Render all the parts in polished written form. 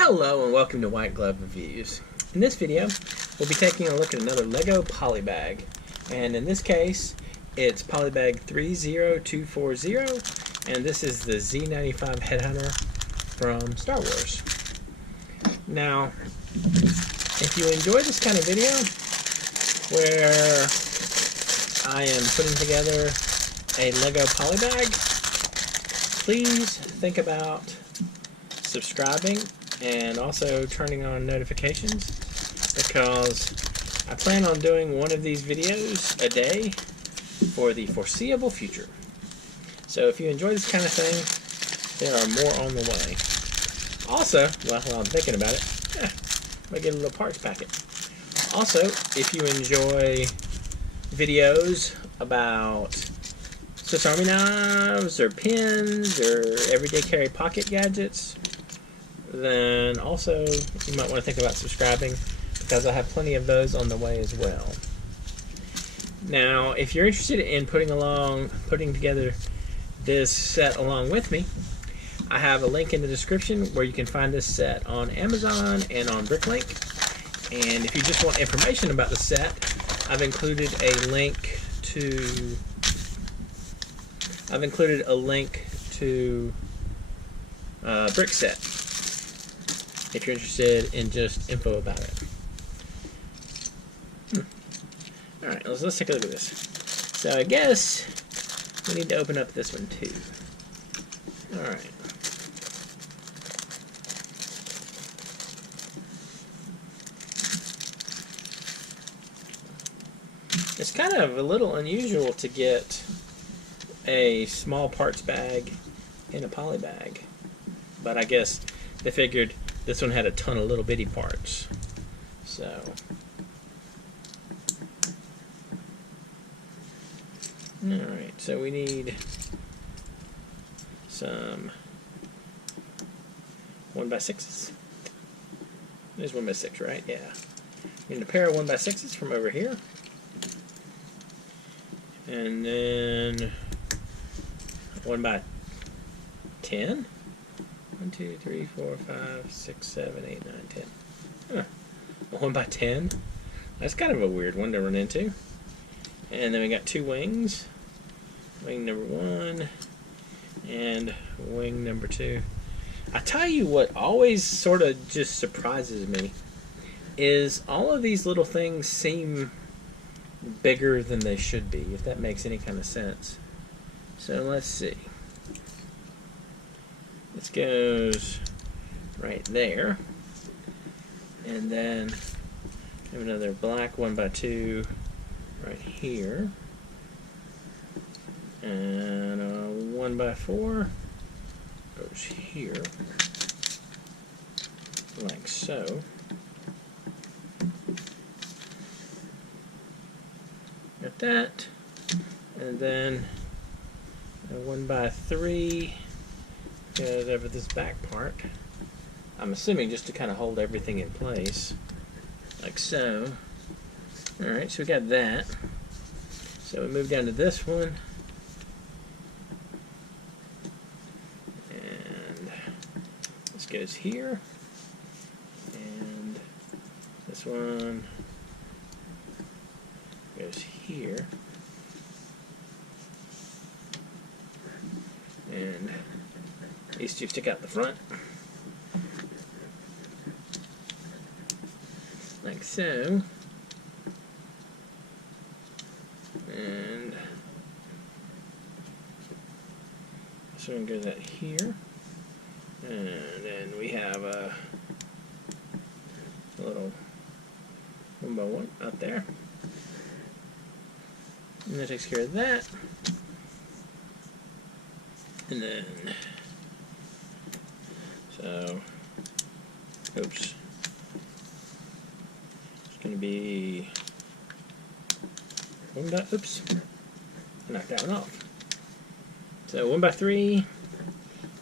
Hello and welcome to White Glove Reviews. In this video, we'll be taking a look at another LEGO Polybag. And in this case, it's Polybag 30240, and this is the Z-95 Headhunter from Star Wars. Now, if you enjoy this kind of video, where I am putting together a LEGO Polybag, please think about subscribing and also turning on notifications, because I plan on doing one of these videos a day for the foreseeable future. So if you enjoy this kind of thing, there are more on the way. Also, well, while I'm thinking about it, I get a little parts packet. Also, if you enjoy videos about Swiss Army knives or pins or everyday carry pocket gadgets, then also you might want to think about subscribing, because I have plenty of those on the way as well. Now, if you're interested in putting together this set along with me, I have a link in the description where you can find this set on Amazon and on Bricklink. And if you just want information about the set, I've included a link to Brickset, if you're interested in just info about it. Alright, let's take a look at this. So I guess we need to open up this one too. Alright. It's kind of a little unusual to get a small parts bag in a poly bag, but I guess they figured this one had a ton of little bitty parts. So, alright, so we need some 1x6s. There's 1x6, right? Yeah. We need a pair of 1x6s from over here. And then 1x10. 1, 2, 3, 4, 5, 6, 7, 8, 9, 10. Huh. 1x10. That's kind of a weird one to run into. And then we got two wings. Wing number 1 and wing number 2. I tell you what always sort of just surprises me is all of these little things seem bigger than they should be, if that makes any kind of sense. So let's see. This goes right there, and then I have another black 1x2 right here, and a 1x4 goes here, like so. Got that, and then a 1x3 goes over this back part. I'm assuming just to kind of hold everything in place, like so. Alright, so we got that. So we move down to this one. And this goes here. And this one goes here. And these two stick out the front, like so. And this one goes out here. And then we have a little 1x1 out there. And that takes care of that. And then, so, oops, it's going to be oops, I knocked that one off. So 1x3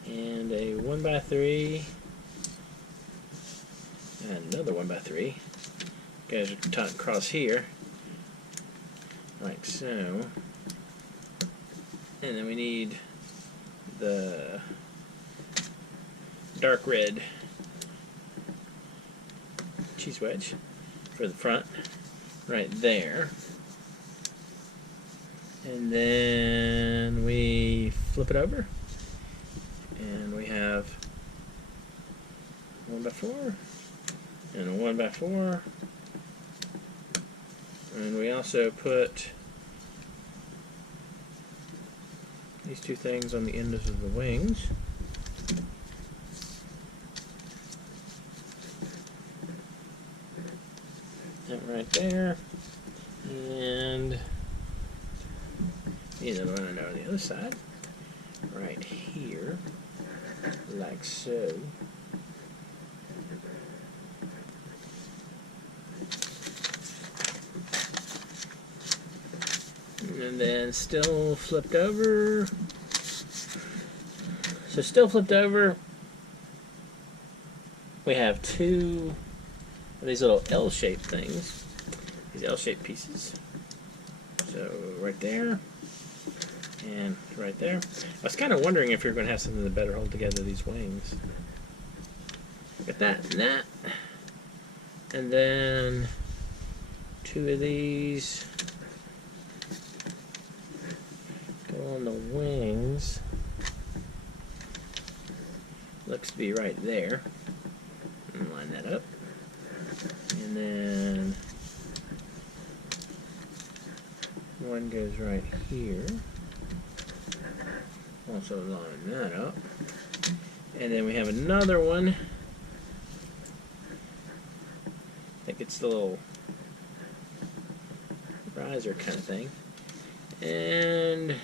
and a 1x3 and another 1x3 goes across here, like so. And then we need the dark red cheese wedge for the front, right there. And then we flip it over, and we have 1x4 and a 1x4, and we also put these two things on the ends of the wings. That right there, and either one on the other side, right here, like so. And then still flipped over. So still flipped over, we have two of these little L-shaped things, these L-shaped pieces. So right there, and right there. I was kind of wondering if you're going to have something to better hold together these wings. Got that and that. And then two of these go on the wings. Looks to be right there. And line that up. And then one goes right here. Also line that up. And then we have another one that gets the little riser kind of thing. And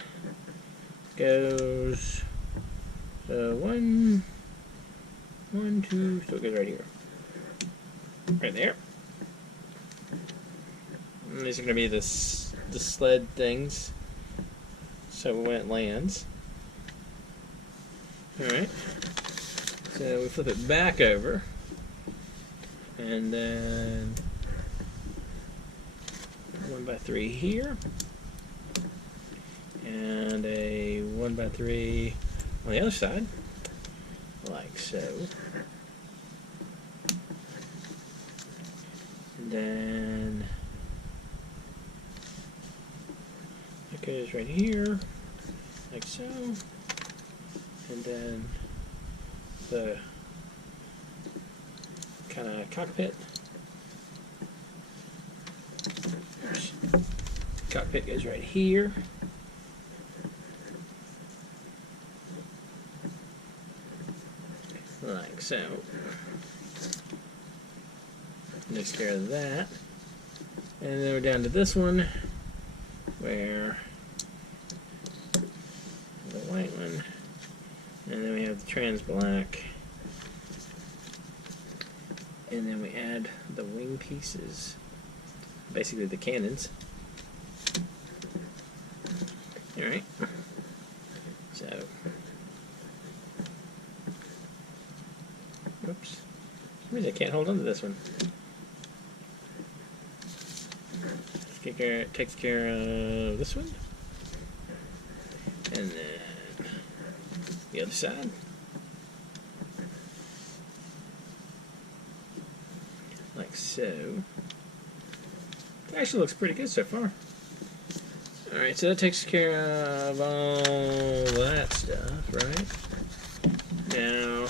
goes one, two, so it goes right here. Right there. And these are going to be the sled things, so when it lands. Alright, so we flip it back over, and then 1x3 here, and a 1x3 on the other side, like so. And then it goes right here, like so. And then the kind of cockpit. Cockpit goes right here. Like so. Takes care of that. And then we're down to this one, where the white one. And then we have the trans black. And then we add the wing pieces, basically the cannons. Alright. So, oops. For some reason I can't hold on to this one. Takes care of this one. And then the other side. Like so. It actually looks pretty good so far. Alright, so that takes care of all that stuff, right? Now,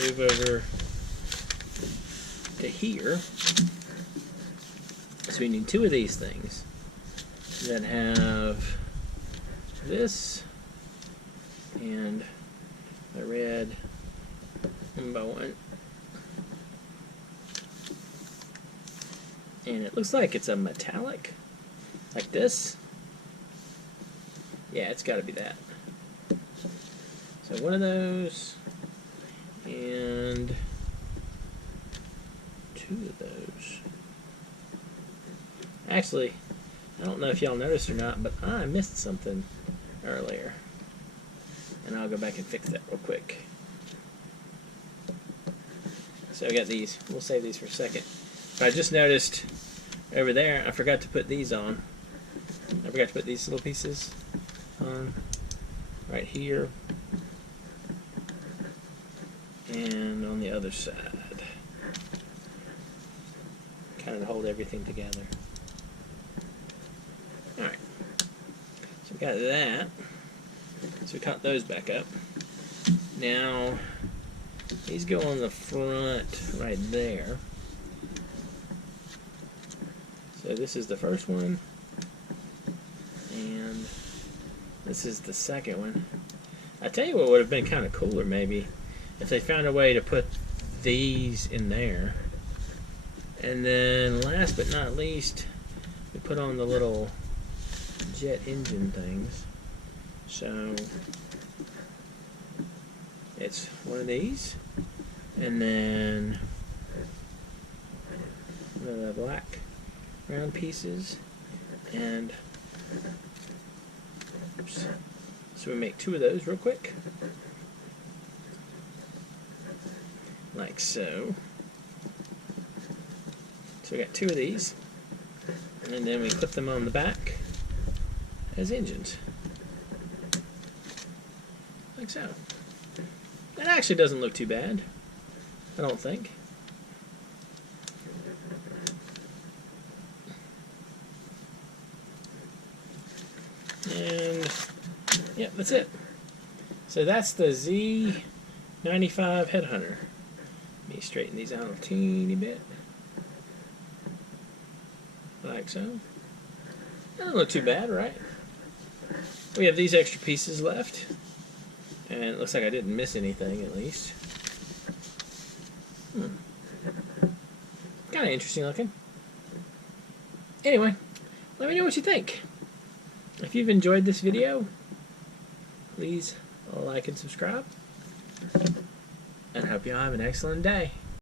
move over to here. So we need two of these things that have this and the red 1x1, and it looks like it's a metallic like this. Yeah, it's got to be that. So one of those and two of those. Actually, I don't know if y'all noticed or not, but I missed something earlier. And I'll go back and fix that real quick. So I got these. We'll save these for a second. But I just noticed over there, I forgot to put these on. I forgot to put these little pieces on right here. and on the other side. Kind of hold everything together. Alright, so we got that. So we cut those back up. Now, these go on the front right there. So this is the first one, and this is the second one. I tell you what would have been kind of cooler maybe if they found a way to put these in there. And then last but not least, we put on the little jet engine things. So it's one of these, and then one of the black round pieces, and oops. So we make two of those real quick, like so. So we got two of these, and then we put them on the back as engines, like so. That actually doesn't look too bad, I don't think. And yeah, that's it. So that's the Z-95 Headhunter. Let me straighten these out a teeny bit. Like so. That doesn't look too bad, right? We have these extra pieces left. And it looks like I didn't miss anything, at least. Kind of interesting looking. Anyway, let me know what you think. If you've enjoyed this video, please like and subscribe. And I hope you all have an excellent day.